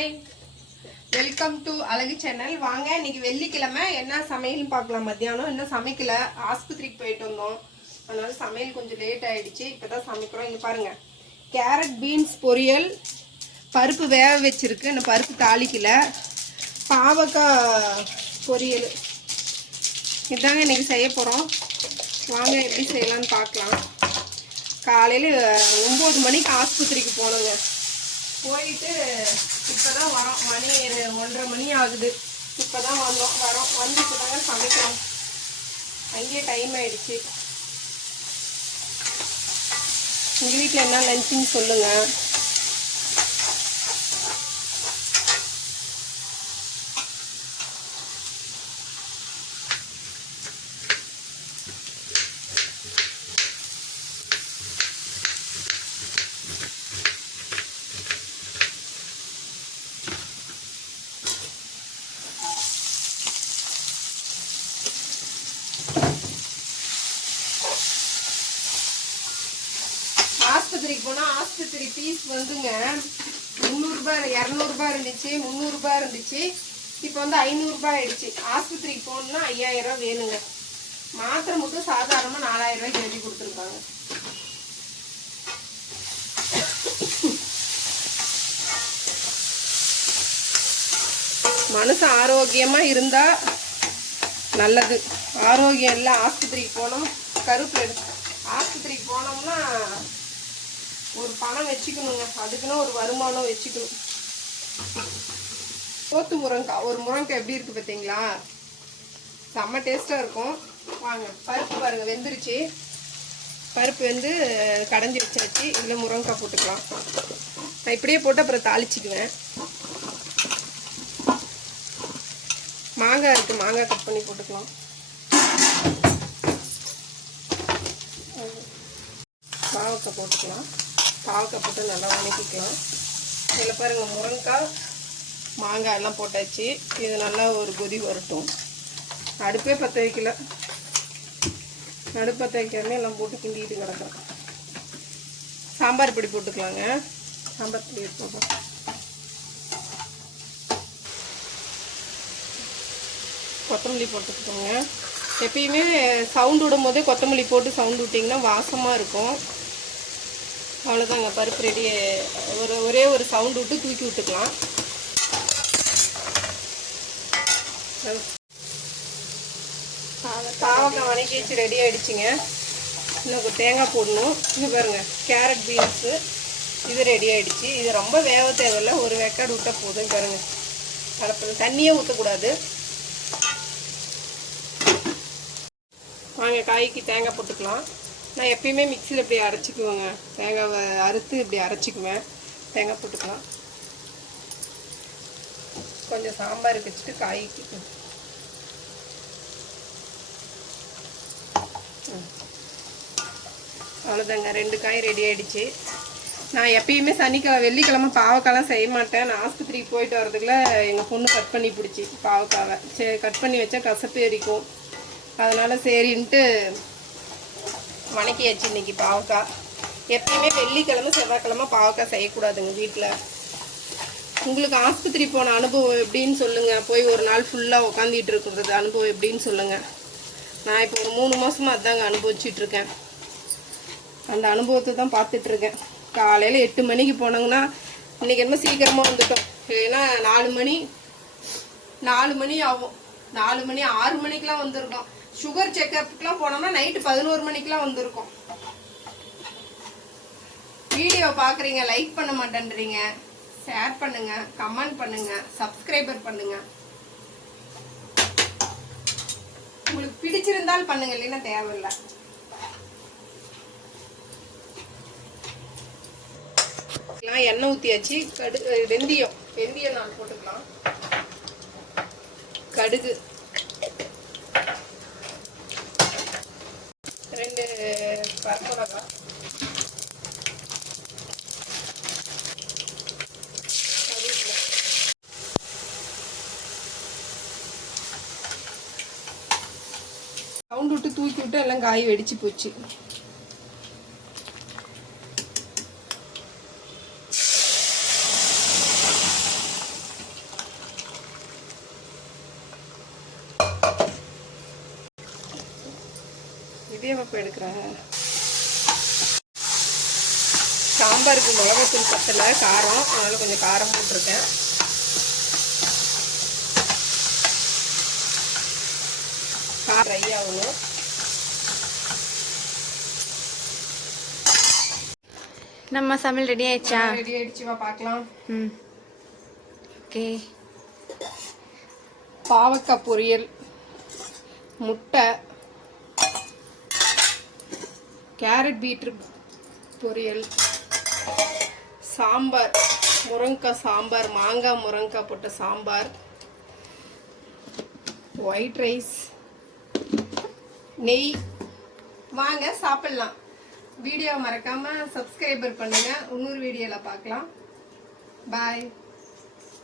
Hi, welcome to அழகு channel. வாங்க, இன்னைக்கு வெள்ளிக்கிழமை என்ன சமையல்னு பார்க்கலாம். மத்தியானம் இன்னும் சமைக்கல, ஆஸ்பத்திரிக்கு போயிட்டு வந்தோம். அதனால சமையல் கொஞ்சம் லேட் ஆயிடுச்சு. இப்போதான் சமைக்கிறோம். இங்கே பாருங்க, கேரட் பீன்ஸ் பொரியல், பருப்பு வேக வச்சிருக்கு, இந்த பருப்பு தாளிக்கல, பாவக்காய் பொரியல். இதுதாங்க இன்னைக்கு செய்ய போகிறோம். வாங்க எப்படி செய்யலான்னு பார்க்கலாம். காலையில் 9 மணிக்கு ஆஸ்பத்திரிக்கு போனோங்க. போயிட்டு இப்போ தான் வரோம். மணி 1:30 மணி ஆகுது. இப்போ தான் வரோம். வந்து இப்போ தாங்க சமைக்கிறோம். அங்கேயே டைம் ஆயிடுச்சு. உங்கள் வீட்டில் என்ன லஞ்சுன்னு சொல்லுங்கள். ஆஸ்பத்திரிக்கு போனால் ஆஸ்பத்திரி ஃபீஸ் வந்துங்க 300 ரூபாய் 200 ரூபாய் இருந்துச்சு, 300 ரூபாய் இருந்துச்சு. இப்போ வந்து 500 ரூபாய் ஆயிடுச்சு. ஆஸ்பத்திரிக்கு போகணுன்னா 5000 ரூபா வேணுங்க. மாத்திரை மட்டும் சாதாரணமாக 4000 ரூபாய்க்கு எழுதி கொடுத்துருக்காங்க. மனசு ஆரோக்கியமாக இருந்தால் நல்லது. ஆரோக்கியம் இல்லை, ஆஸ்பத்திரிக்கு போனோம். கருப்பு ஆஸ்பத்திரிக்கு போனோம்னா ஒரு பணம் வச்சுக்கணுங்க. அதுக்குன்னு ஒரு வருமானம் வச்சுக்கணும். சோத்து முருங்கைக்காய், ஒரு முருங்கைக்காய் எப்படி இருக்குது பார்த்தீங்களா? செம்ம டேஸ்ட்டாக இருக்கும். வாங்க, பருப்பு பாருங்கள் வெந்துருச்சு. பருப்பு வந்து கடைஞ்சி வச்சாச்சு. இதில் முருங்கைக்காய் போட்டுக்கலாம். நான் இப்படியே போட்டு அப்புறம் தாளிச்சிக்குவேன். மாங்காய் இருக்குது, மாங்காய் கட் பண்ணி போட்டுக்கலாம். பாவக்காய் போட்டுக்கலாம். பாவக்காய் போட்டு நல்லா வதக்கிக்கலாம். இதில் பாருங்கள், முருங்கைக்காய் மாங்காய் எல்லாம் போட்டாச்சு. இது நல்லா ஒரு கொதி வரட்டும். அடுப்பே பற்ற வைக்கல. அடுப்பு பற்ற வைக்காம எல்லாம் போட்டு கிண்டிட்டு கிடக்கிறோம். சாம்பார் பொடி போட்டுக்கலாங்க. சாம்பார் பொடி போட்டோம். கொத்தமல்லி போட்டுக்கிட்டோங்க. எப்பயுமே சவுண்டு விடும் போதே கொத்தமல்லி போட்டு சவுண்டு விட்டிங்கன்னா வாசமாக இருக்கும். அவ்வளோதாங்க, பருப்பு ரெடி. ஒரே ஒரு சவுண்டு விட்டு தூக்கி விட்டுக்கலாம். பாவக்காய் வதக்கி வச்சு ரெடி ஆகிடுச்சிங்க. இன்னும் தேங்காய் போடணும். இது பாருங்கள், கேரட் பீன்ஸு இது ரெடி ஆகிடுச்சு. இது ரொம்ப வேக தேவையில்லை, ஒரு வேக்காடு விட்டால் போதும். பாருங்கள், கலப்பு தண்ணியே ஊற்றக்கூடாது. வாங்க, காய்க்கு தேங்காய் போட்டுக்கலாம். நான் எப்பயுமே மிக்சியில் இப்படி அரைச்சிக்குவேங்க. தேங்காவை அறுத்து இப்படி அரைச்சிக்குவேன். தேங்காய் போட்டுக்கலாம். கொஞ்சம் சாம்பாருக்கு வச்சுட்டு காய்க்கு அவ்வளோதாங்க, 2 காய் ரெடி ஆகிடுச்சு. நான் எப்பயுமே வெள்ளிக்கிழமை பாவக்காய்லாம் செய்ய மாட்டேன். நான் ஆஸ்பத்திரிக்கு போயிட்டு வரதுக்குள்ள எங்கள் பொண்ணு கட் பண்ணி பிடிச்சி பாவக்காவை. சரி, கட் பண்ணி வச்சா கசப்பு எரிக்கும். அதனால் சரின்ட்டு வணக்கியாச்சு இன்றைக்கி பாவக்காய். எப்பயுமே வெள்ளிக்கிழமை செவ்வாய்க்கிழமை பாவக்காய் செய்யக்கூடாதுங்க வீட்டில். உங்களுக்கு ஆஸ்பத்திரி போன அனுபவம் எப்படின்னு சொல்லுங்கள். போய் ஒரு நாள் ஃபுல்லாக உட்காந்துட்டு இருக்கிறது அனுபவம் எப்படின்னு சொல்லுங்கள். நான் இப்போ ஒரு 3 மாதமாக அதாங்க அனுபவிச்சிட்ருக்கேன். அந்த அனுபவத்தை தான் பார்த்துட்ருக்கேன். காலையில் 8 மணிக்கு போனாங்கன்னா, இன்றைக்கி என்ன சீக்கிரமாக வந்துட்டோம். இல்லைன்னா 4 மணி ஆகும். 4 மணி 6 மணிக்கெலாம் வந்திருக்கோம். சுகர் செக்கப்புக்கெலாம் போனோம்னா நைட்டு 11 மணிக்கெலாம் வந்திருக்கோம். வீடியோ பார்க்குறீங்க, லைக் பண்ண மாட்டேன்றீங்க. ஷேர் பண்ணுங்க, கமெண்ட் பண்ணுங்க, சப்ஸ்கிரைபர் பண்ணுங்க. உங்களுக்கு பிடிச்சிருந்தால் பண்ணுங்க, இல்லைன்னா தேவையில்லை. எண்ணெய் ஊற்றியாச்சு. வெந்தயம் நான் போட்டுக்கலாம். கடுகு, 2 வரமிளகாய், சவுண்டு விட்டு தூக்கி விட்டு எல்லாம் காய் வெடிச்சு போச்சு. பெரிய பாப்பா எடுக்கிறாங்க. சாம்பாருக்கு மிளகாத்தூள் பத்தலை, காரம், அதனால் கொஞ்சம் காரம் போட்டிருக்கேன். ட்ரை ஆகணும். நம்ம சமையல் ரெடி ஆயிடுச்சா? ரெடி ஆயிடுச்சு, வா பார்க்கலாம். ஓகே. பாவக்காய் பொரியல், முட்டை, கேரட் பீட்ரூட் பொரியல், சாம்பார், முருங்கைக்காய் சாம்பார், மாங்காய் முருங்கைக்காய் போட்ட சாம்பார், ஒயிட் ரைஸ், நெய். வாங்க சாப்பிடலாம். வீடியோ மறக்காம சப்ஸ்கிரைபர் பண்ணுங்க. இன்னொரு வீடியோல பார்க்கலாம். பாய்.